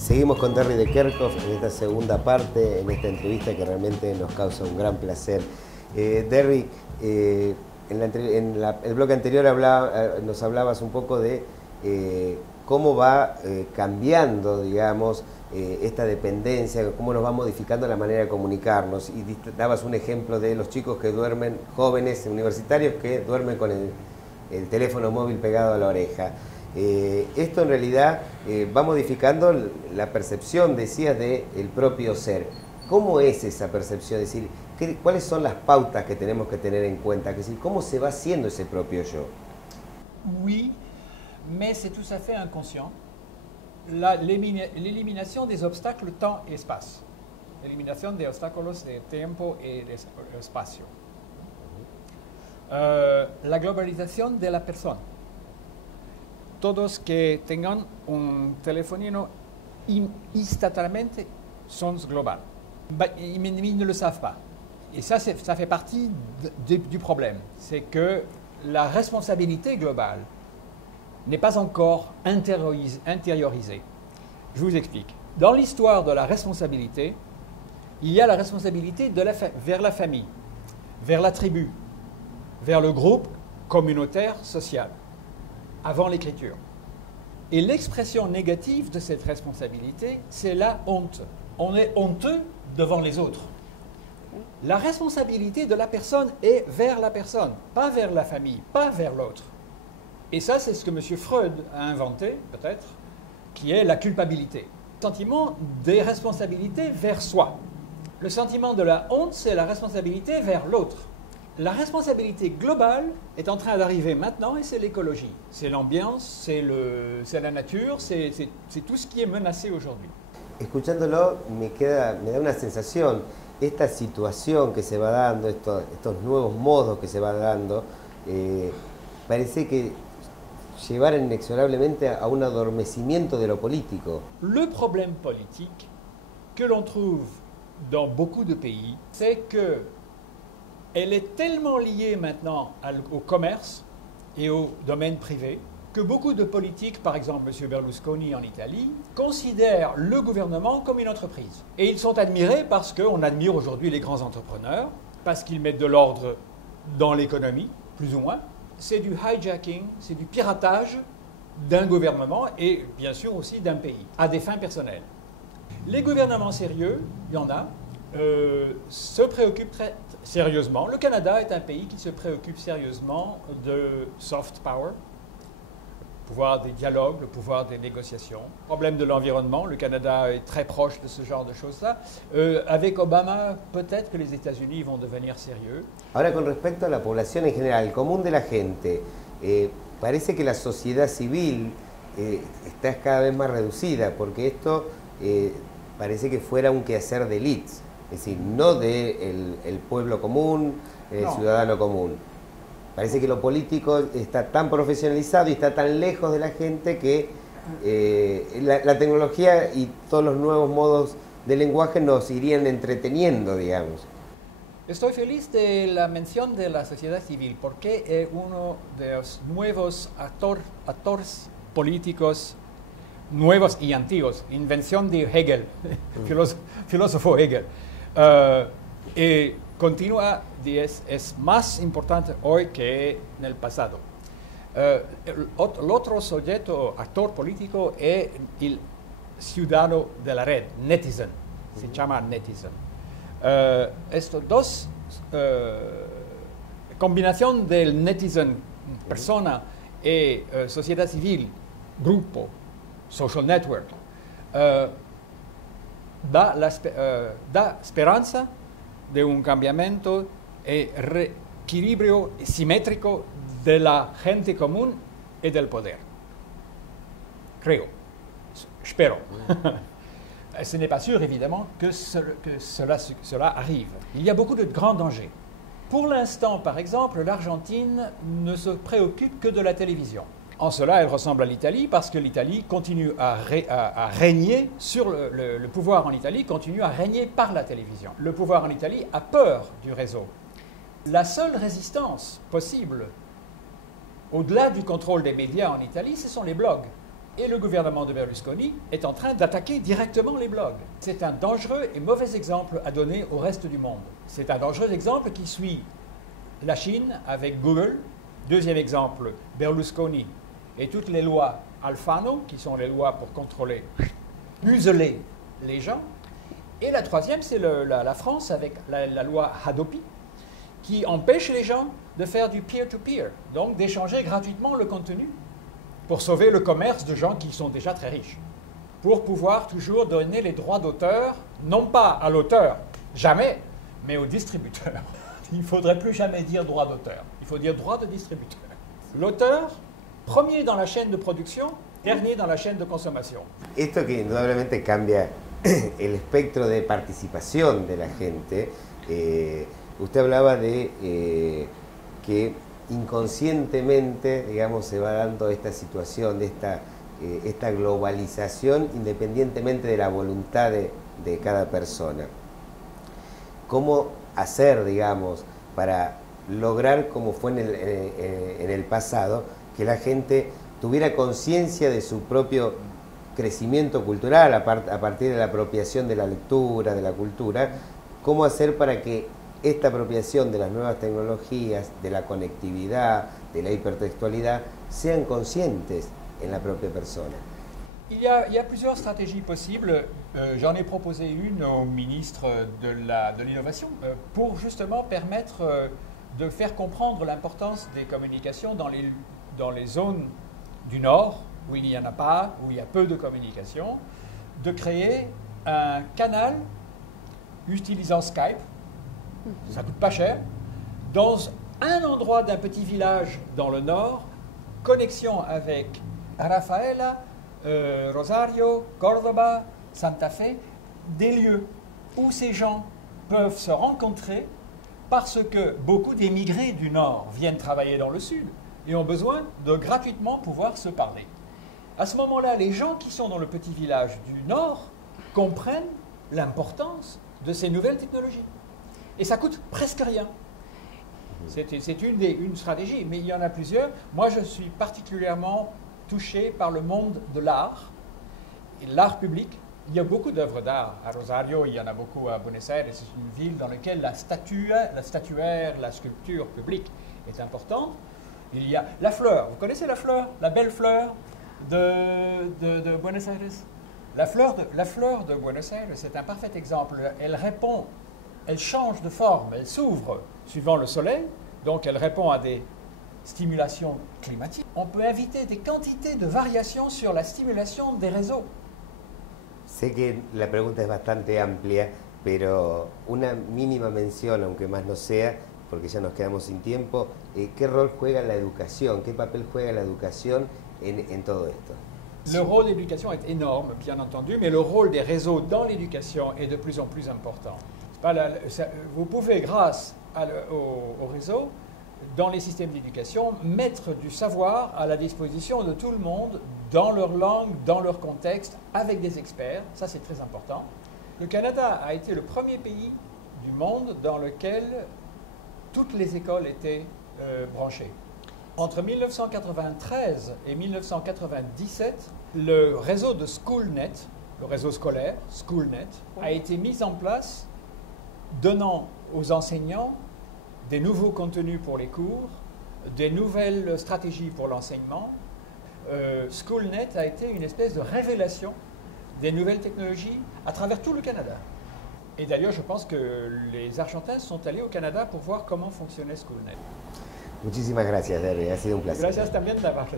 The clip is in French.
Seguimos con Terry de Kerkhoff en esta segunda parte, en esta entrevista que realmente nos causa un gran placer. Terry, el bloque anterior nos hablabas un poco de cómo va cambiando, digamos, esta dependencia, cómo nos va modificando la manera de comunicarnos, y dabas un ejemplo de los chicos que duermen, jóvenes universitarios que duermen con el teléfono móvil pegado a la oreja. Esto en realidad va modificando la percepción, decías, del propio ser. ¿Cómo es esa percepción? Es decir, ¿cuáles son las pautas que tenemos que tener en cuenta? Es decir, ¿cómo se va haciendo ese propio yo? Oui, mais c'est tout à fait inconscient. L'élimination des obstacles temps et espace. L'élimination des obstáculos de tiempo y de espacio. La globalización de la persona. Todos que tengan un teléfono instantanément sont global. Ils ne le savent pas. Et ça fait partie du problème. C'est que la responsabilité globale n'est pas encore intériorisée. Je vous explique. Dans l'histoire de la responsabilité, il y a la responsabilité vers la famille, vers la tribu, vers le groupe communautaire social, avant l'écriture. Et l'expression négative de cette responsabilité, c'est la honte. On est honteux devant les autres. La responsabilité de la personne est vers la personne, pas vers la famille, pas vers l'autre. Et ça, c'est ce que M. Freud a inventé, peut-être, qui est la culpabilité. Le sentiment des responsabilités vers soi. Le sentiment de la honte, c'est la responsabilité vers l'autre. La responsabilité globale est en train d'arriver maintenant, et c'est l'écologie. C'est l'ambiance, c'est la nature, c'est tout ce qui est menacé aujourd'hui. Escuchándolo me da una sensación, esta situación que se va dando, estos nuevos modos que se van dando, parece que llevar inexorablemente a un adormecimiento de lo político. Le problème politique que l'on trouve dans beaucoup de pays, c'est que elle est tellement liée maintenant au commerce et au domaine privé que beaucoup de politiques, par exemple M. Berlusconi en Italie, considèrent le gouvernement comme une entreprise. Et ils sont admirés parce qu'on admire aujourd'hui les grands entrepreneurs, parce qu'ils mettent de l'ordre dans l'économie, plus ou moins. C'est du hijacking, c'est du piratage d'un gouvernement et bien sûr aussi d'un pays, à des fins personnelles. Les gouvernements sérieux, il y en a, se préoccupent très sérieusement. Le Canada est un pays qui se préoccupe sérieusement de soft power, le pouvoir des dialogues, le pouvoir des négociations. Problème de l'environnement, le Canada est très proche de ce genre de choses-là. Avec Obama, peut-être que les États-Unis vont devenir sérieux. Ahora, con respecto a la población en general, el común de la gente, parece que la sociedad civil está cada vez más reducida, porque esto parece que fuera un quehacer de élites. Es decir, no del pueblo común, el ciudadano común. Parece que lo político está tan profesionalizado y está tan lejos de la gente que la tecnología y todos los nuevos modos de lenguaje nos irían entreteniendo, digamos. Estoy feliz de la mención de la sociedad civil porque es uno de los nuevos actores políticos nuevos y antiguos, invención de Hegel, filósofo Hegel. Y continúa, es más importante hoy que en el pasado. El otro sujeto, actor político, es el ciudadano de la red, netizen, se llama netizen. Estos dos, combinación del netizen, persona, y sociedad civil, grupo, social network, da speranza de un cambiamento e reequilibrio simétrico de la gente común y del poder. Creo, espero. Ce n'est pas sûr, évidemment, que cela arrive. Il y a beaucoup de grands dangers. Pour l'instant, par exemple, l'Argentine ne se préoccupe que de la télévision. En cela, elle ressemble à l'Italie parce que l'Italie continue à régner sur le pouvoir en Italie, continue à régner par la télévision. Le pouvoir en Italie a peur du réseau. La seule résistance possible, au-delà du contrôle des médias en Italie, ce sont les blogs. Et le gouvernement de Berlusconi est en train d'attaquer directement les blogs. C'est un dangereux et mauvais exemple à donner au reste du monde. C'est un dangereux exemple qui suit la Chine avec Google. Deuxième exemple, Berlusconi et toutes les lois Alfano, qui sont les lois pour contrôler, museler les gens. Et la troisième, c'est la France avec la loi Hadopi, qui empêche les gens de faire du peer-to-peer, donc d'échanger gratuitement le contenu pour sauver le commerce de gens qui sont déjà très riches, pour pouvoir toujours donner les droits d'auteur, non pas à l'auteur, jamais, mais au distributeur. Il ne faudrait plus jamais dire droit d'auteur, il faut dire droit de distributeur. L'auteur, premier dans la chaîne de production, dernier dans la chaîne de consommation. Esto que indudablemente cambia el espectro de participación de la gente. Usted hablaba de que inconscientemente, digamos, se va dando esta situación, de esta globalización, independientemente de la voluntad de cada persona. ¿Cómo hacer, digamos, para lograr, como fue en el pasado, que la gente tuviera conciencia de su propio crecimiento cultural a partir de la apropiación de la lectura, de la cultura? ¿Cómo hacer para que esta apropiación de las nuevas tecnologías, de la conectividad, de la hipertextualidad, sean conscientes en la propia persona? Il y a plusieurs stratégies possibles. J'en ai proposé une au ministre de l'Innovation pour justement permettre de faire comprendre l'importance des communications dans les zones du Nord, où il n'y en a pas, où il y a peu de communication, de créer un canal utilisant Skype, ça ne coûte pas cher, dans un endroit d'un petit village dans le Nord, connexion avec Rafaela, Rosario, Córdoba, Santa Fe, des lieux où ces gens peuvent se rencontrer parce que beaucoup d'émigrés du Nord viennent travailler dans le Sud et ont besoin de gratuitement pouvoir se parler. À ce moment-là, les gens qui sont dans le petit village du Nord comprennent l'importance de ces nouvelles technologies. Et ça coûte presque rien. C'est une stratégie, mais il y en a plusieurs. Moi, je suis particulièrement touché par le monde de l'art, et l'art public. Il y a beaucoup d'œuvres d'art. À Rosario, il y en a beaucoup à Buenos Aires. C'est une ville dans laquelle la statuaire, la sculpture publique est importante. Il y a la fleur. Vous connaissez la fleur? La belle fleur de Buenos Aires? La fleur de Buenos Aires, c'est un parfait exemple. Elle répond, elle change de forme, elle s'ouvre suivant le soleil, donc elle répond à des stimulations climatiques. On peut inviter des quantités de variations sur la stimulation des réseaux. Sé que la pregunta es bastante amplia, pero una mínima mención, aunque más no sea, porque ya nos quedamos sin tiempo, ¿qué rol juega la educación? ¿Qué papel juega la educación en todo esto? Le rôle de l'éducation est énorme, bien entendu, mais le rôle des réseaux dans l'éducation est de plus en plus important. Vous pouvez, grâce au réseau, dans les systèmes d'éducation, mettre du savoir à la disposition de tout le monde, dans leur langue, dans leur contexte, avec des experts. Ça, c'est très important. Le Canada a été le premier pays du monde dans lequel toutes les écoles étaient branchées. Entre 1993 et 1997, le réseau de SchoolNet, le réseau scolaire, SchoolNet, a été mis en place, donnant aux enseignants des nouveaux contenus pour les cours, des nouvelles stratégies pour l'enseignement. SchoolNet a été une espèce de révélation des nouvelles technologies à travers tout le Canada. Et d'ailleurs, je pense que les Argentins sont allés au Canada pour voir comment fonctionnait SchoolNet. Muchísimas gracias, Derry. Ha sido un placer. Gracias también, Navarro.